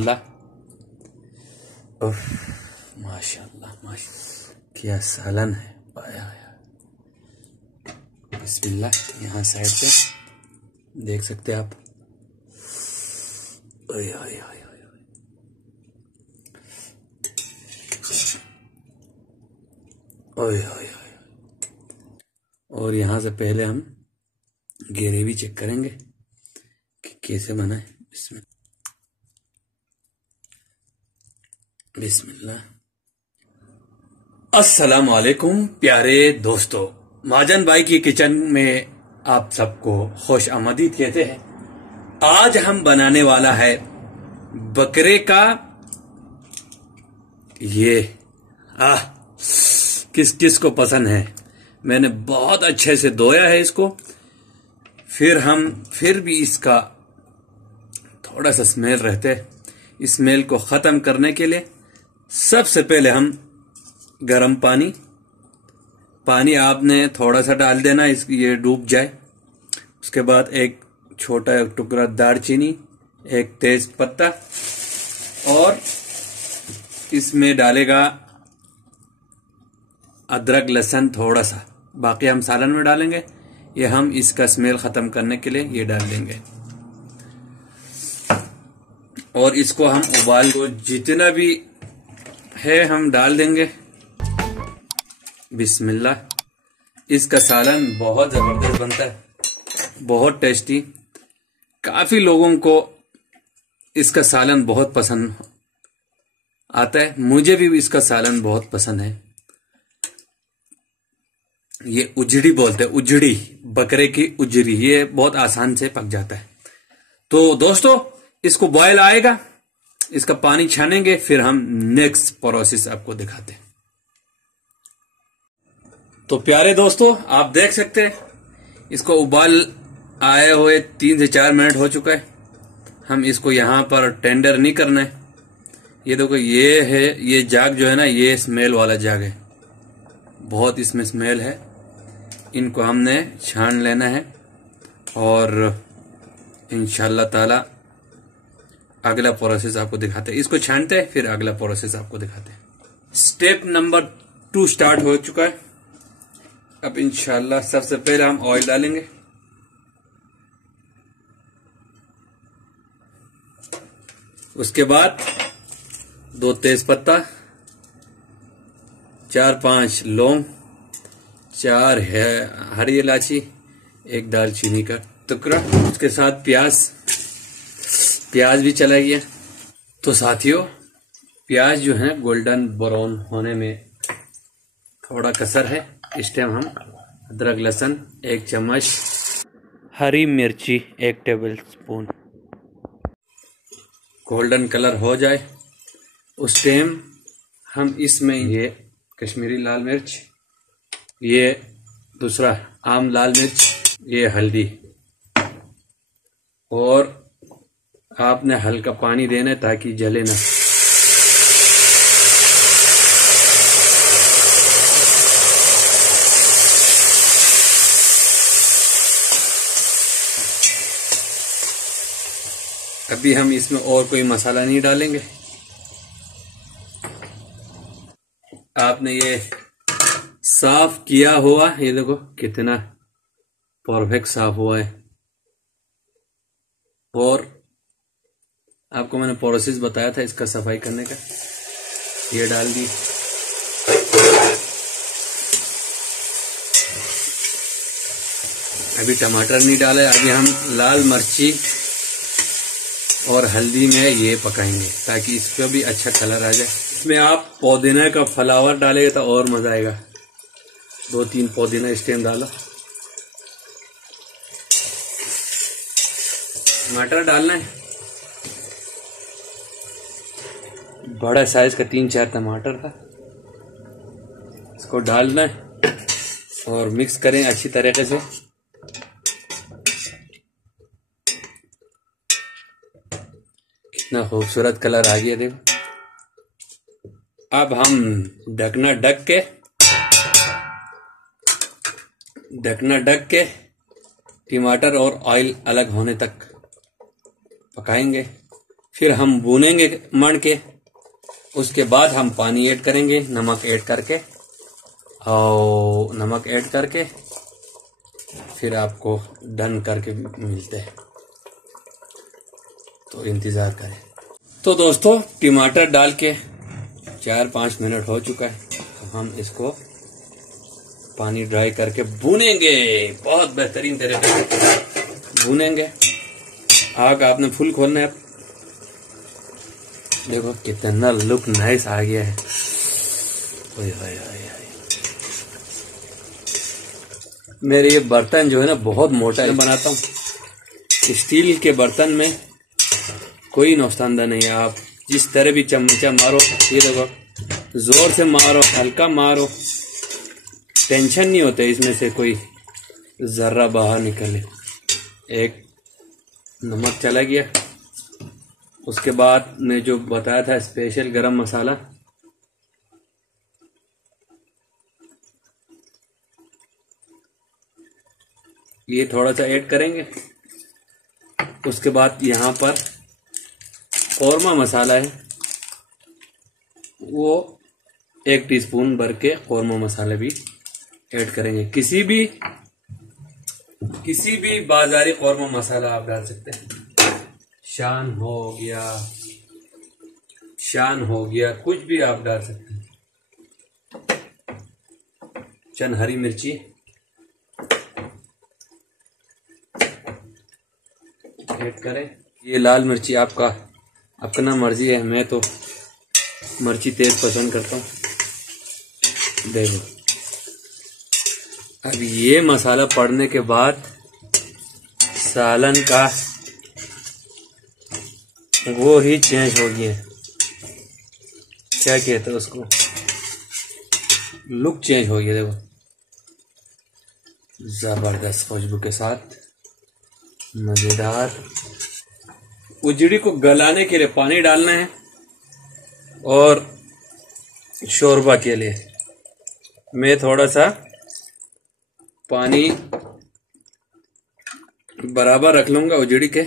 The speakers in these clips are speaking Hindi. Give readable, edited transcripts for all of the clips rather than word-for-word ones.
बिस्मिल्लाह। उफ, माशाअल्लाह माशाअल्लाह, क्या सालन है। आया आया, बिस्मिल्लाह। यहाँ साइड से देख सकते हैं आप। ओए ओए ओए ओए, ओए ओए ओए। और यहाँ से पहले हम ग्रेवी चेक करेंगे कि कैसे बना है। बिस्मिल्लाह। अस्सलाम वालेकुम प्यारे दोस्तों, महाजन भाई की किचन में आप सबको खुश आमदीद कहते हैं। आज हम बनाने वाला है बकरे का ये किस किस को पसंद है। मैंने बहुत अच्छे से धोया है इसको। फिर भी इसका थोड़ा सा स्मेल रहता है। इस स्मेल को खत्म करने के लिए सबसे पहले हम गरम पानी आपने थोड़ा सा डाल देना, ये डूब जाए। उसके बाद एक छोटा टुकड़ा दालचीनी, एक तेज पत्ता, और इसमें डालेगा अदरक लहसुन थोड़ा सा। बाकी हम सालन में डालेंगे। ये हम इसका स्मेल खत्म करने के लिए ये डाल देंगे। और इसको हम उबाल को जितना भी है हम डाल देंगे। बिस्मिल्लाह। इसका सालन बहुत जबरदस्त बनता है, बहुत टेस्टी। काफी लोगों को इसका सालन बहुत पसंद आता है। मुझे भी इसका सालन बहुत पसंद है। ये उजड़ी बोलते हैं, उजड़ी, बकरे की उजड़ी। ये बहुत आसान से पक जाता है। तो दोस्तों, इसको बॉयल आएगा, इसका पानी छानेंगे, फिर हम नेक्स्ट प्रोसेस आपको दिखाते हैं। तो प्यारे दोस्तों, आप देख सकते हैं इसको उबाल आए हुए 3 से 4 मिनट हो चुका है। हम इसको यहां पर टेंडर नहीं करना है। ये देखो, ये है, ये जाग जो है ना, ये स्मेल वाला जाग है, बहुत इसमें स्मेल है। इनको हमने छान लेना है और इंशाल्लाह ताला अगला प्रोसेस आपको दिखाते हैं। इसको छानते हैं, फिर अगला प्रोसेस आपको दिखाते हैं। स्टेप नंबर 2 स्टार्ट हो चुका है। अब इंशाल्लाह सबसे पहले हम ऑयल डालेंगे। उसके बाद 2 तेज पत्ता, 4-5 लौंग, 4 है हरी इलायची, 1 दालचीनी का टुकड़ा। उसके साथ प्याज भी चला गया। तो साथियों, प्याज जो है गोल्डन ब्राउन होने में थोड़ा कसर है। इस टाइम हम अदरक लहसुन 1 चम्मच, हरी मिर्ची 1 टेबल स्पून, गोल्डन कलर हो जाए उस टाइम हम इसमें ये कश्मीरी लाल मिर्च, ये दूसरा आम लाल मिर्च, ये हल्दी, और आपने हल्का पानी देना है ताकि जले ना। अभी हम इसमें और कोई मसाला नहीं डालेंगे। आपने ये साफ किया हुआ, ये देखो कितना परफेक्ट साफ हुआ है। और आपको मैंने प्रोसेस बताया था इसका सफाई करने का, ये डाल दी। अभी टमाटर नहीं डाले। अभी हम लाल मिर्ची और हल्दी में ये पकाएंगे ताकि इस पर भी अच्छा कलर आ जाए। इसमें आप पुदीना का फ्लावर डालेंगे तो और मजा आएगा। 2-3 पुदीना इस टाइम डालो। टमाटर डालना है, बड़ा साइज का 3-4 टमाटर था। इसको डालना है और मिक्स करें अच्छी तरीके से। कितना खूबसूरत कलर आ गया देखो। अब हम ढकना ढक के टमाटर और ऑयल अलग होने तक पकाएंगे। फिर हम भूनेंगे मण के। उसके बाद हम पानी ऐड करेंगे, नमक ऐड करके, और नमक ऐड करके फिर आपको डन करके मिलते हैं। तो इंतजार करें। तो दोस्तों टमाटर डाल के 4-5 मिनट हो चुका है। तो हम इसको पानी ड्राई करके भूनेंगे, बहुत बेहतरीन तरीके से भूनेंगे। आग आपने फुल खोलना है। देखो कितना लुक नाइस आ गया है। ओए ओए ओए। मेरे ये बर्तन जो है ना बहुत मोटा है, बनाता हूँ। स्टील के बर्तन में कोई नुकसानदार नहीं है। आप जिस तरह भी चमचा मारो, ये देखो, जोर से मारो, हल्का मारो, टेंशन नहीं होता इसमें से कोई जर्रा बाहर निकले। एक नमक चला गया। उसके बाद मैं जो बताया था स्पेशल गरम मसाला, ये थोड़ा सा ऐड करेंगे। उसके बाद यहाँ पर कौरमा मसाला है, वो 1 टीस्पून भर के कौरमा मसाला भी ऐड करेंगे। किसी भी बाजारी कौरमा मसाला आप डाल सकते हैं। शान हो गया, कुछ भी आप डाल सकते हैं। चंद हरी मिर्ची ऐड करें। ये लाल मिर्ची आपका अपना मर्जी है, मैं तो मिर्ची तेज पसंद करता हूँ। देखो अब ये मसाला पड़ने के बाद सालन का वो ही चेंज हो गया। क्या कहते हैं उसको, लुक चेंज हो गया। देखो जबरदस्त खुशबू के साथ मजेदार। उजड़ी को गलाने के लिए पानी डालना है, और शोरबा के लिए मैं थोड़ा सा पानी बराबर रख लूंगा उजड़ी के।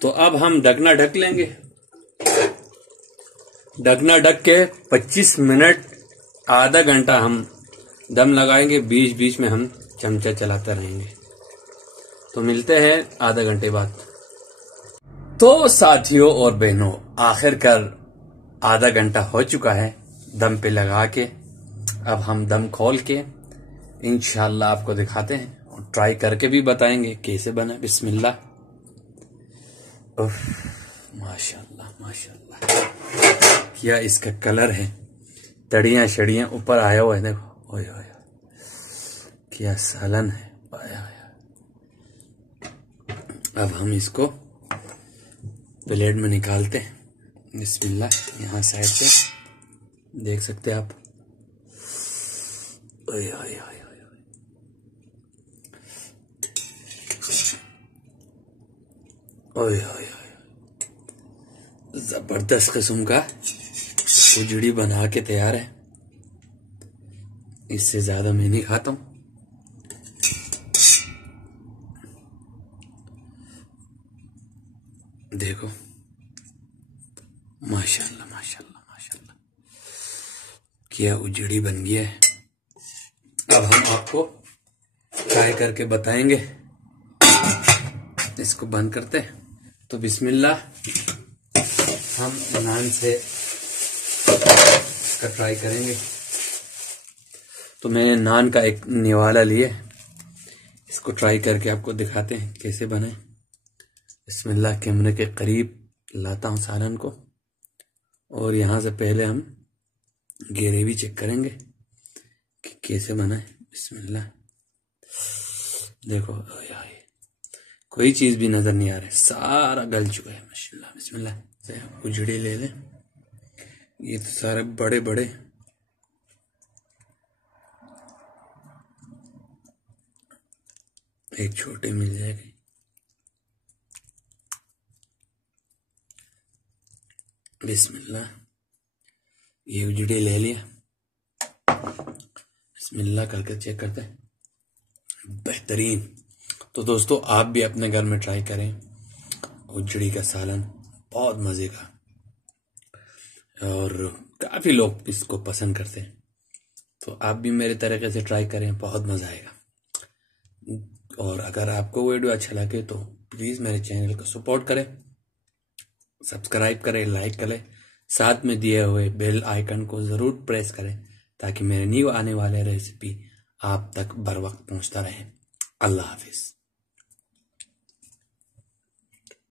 तो अब हम ढकना ढक लेंगे। ढकना ढक के 25 मिनट आधा घंटा हम दम लगाएंगे। बीच बीच में हम चमचा चलाते रहेंगे। तो मिलते हैं आधा घंटे बाद। तो साथियों और बहनों, आखिरकार आधा घंटा हो चुका है दम पे लगा के। अब हम दम खोल के इंशाल्लाह आपको दिखाते हैं और ट्राई करके भी बताएंगे कैसे बना। बिस्मिल्लाह। माशाल्लाह माशाल्लाह, क्या इसका कलर है। तड़ियां शड़ियां ऊपर आया हुआ है। देखो ओए ओए, क्या सालन है पाया गया। अब हम इसको प्लेट में निकालते हैं। बिस्मिल्लाह। यहाँ साइड पे देख सकते हैं आप। ओए ओए ओए ओए ओए, जबरदस्त किस्म का उजड़ी बना के तैयार है। इससे ज्यादा मैं नहीं खाता हूं। देखो माशाल्लाह माशाल्लाह माशाल्लाह, क्या उजड़ी बन गया है। अब हम आपको ट्राई करके बताएंगे। इसको बंद करते हैं। तो बिस्मिल्लाह, हम नान से इसका ट्राई करेंगे। तो मैंने नान का एक निवाला लिए, इसको ट्राई करके आपको दिखाते हैं कैसे बने। बिस्मिल्लाह। कैमरे के करीब लाता हूँ सालन को, और यहाँ से पहले हम ग्रेवी चेक करेंगे कि कैसे बना है। बिस्मिल्लाह। देखो यार, कोई चीज भी नजर नहीं आ रहा है, सारा गल चुका है माशाल्लाह। बिस्मिल्लाह। उजड़ी ले लें। ये तो सारे बड़े बड़े एक छोटे मिल जाएंगे। बिस्मिल्लाह। ये उजड़ी ले लिया। बिस्मिल्लाह करके चेक करते हैं। बेहतरीन तो दोस्तों आप भी अपने घर में ट्राई करें। उजड़ी का सालन बहुत मज़े का, और काफ़ी लोग इसको पसंद करते हैं। तो आप भी मेरे तरीके से ट्राई करें, बहुत मज़ा आएगा। और अगर आपको वीडियो अच्छा लगे तो प्लीज़ मेरे चैनल को सपोर्ट करें, सब्सक्राइब करें, लाइक करें, साथ में दिए हुए बेल आइकन को ज़रूर प्रेस करें ताकि मेरे न्यू आने वाले रेसिपी आप तक बर वक्त पहुँचता रहे। अल्लाह हाफिज़।